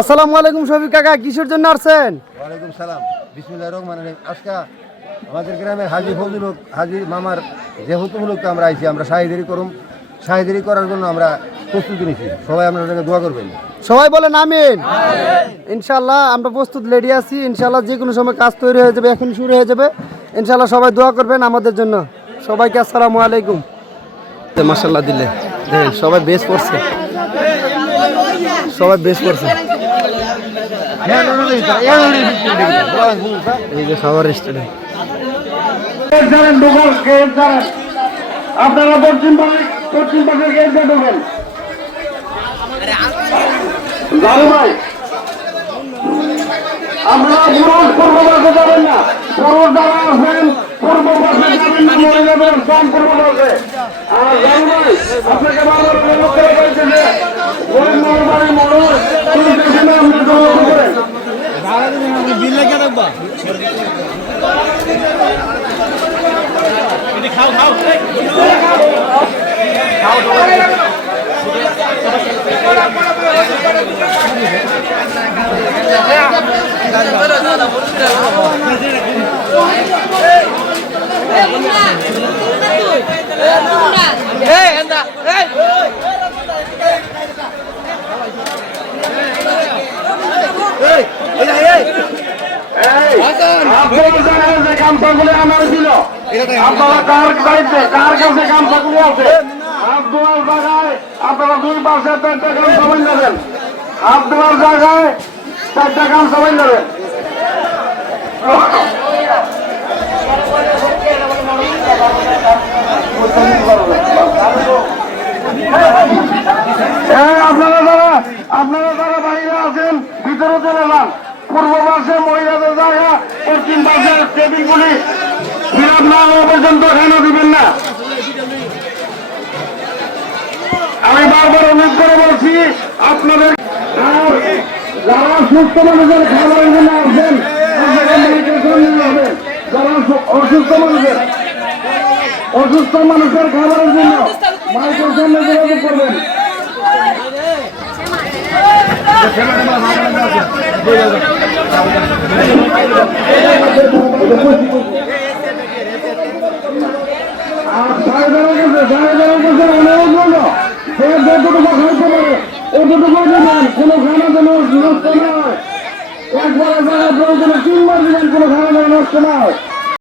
আসসালামু আলাইকুম শফিক কাকা কিসের জন্য আসছেন? ওয়ালাইকুম সালাম। বিসমুল্লাহ রহমান রহিম। আজকে আমাদের গ্রামের হাজি ফজল হোক হাজি মামার যেহেতু লোক আমরা আইছি আমরা শাহিদারি করুম। শাহিদারি করার জন্য আমরা প্রস্তুতি নিছি। সবাই আপনাদেরকে দোয়া করবেন। সবাই বলেন আমিন। ইনশাল্লাহ আমরা প্রস্তুত রেডি আছি। ইনশাল্লাহ যে কোনো সময় কাজ তৈরি হয়ে যাবে এখন শুরু হয়ে যাবে। ইনশাল্লাহ সবাই দোয়া করবেন আমাদের জন্য। সবাইকে আসসালামু আলাইকুম। মাসাল্লাহ দিলে। দেখেন সবাই বেশ করছে সবাই বেশ করছে। এই যে খাবার রেস্টুরেন্ট আপনারা পশ্চিম আপনাকে বারবার অনুরোধ করে বলছে যে ওই নরবাড়ি মনোজ গামছাগুলি আপনারা আছে? জায়গায় পাশে চারটা গামছা বান যাবেন হাত ধোয়ার জায়গায় চারটা গামছা বান যাবেন হ্যাঁ, আপনারা যারা আপনারা যারা বাইরে আছেন ভিতরে চলে যান। পূর্ব পাশে মহিলাদের না হওয়া পর্যন্ত এখানে দিবেন না। আমি বারবার অনুরোধ করে বলছি, আপনাদের যারা সুস্থ মানুষের খাবারের জন্য আসবেন যারা অসুস্থ মানুষের অসুস্থ মানুষের খাবারের জন্য মাইক্রোফোন যোগাযোগ করবেন। আর সাহেবেরা কোনো খানা যেন নষ্ট না হয় একবারে জায়গা প্রয়োজনে তিনবার দিবেন কোনো খানা যেন নষ্ট না হয়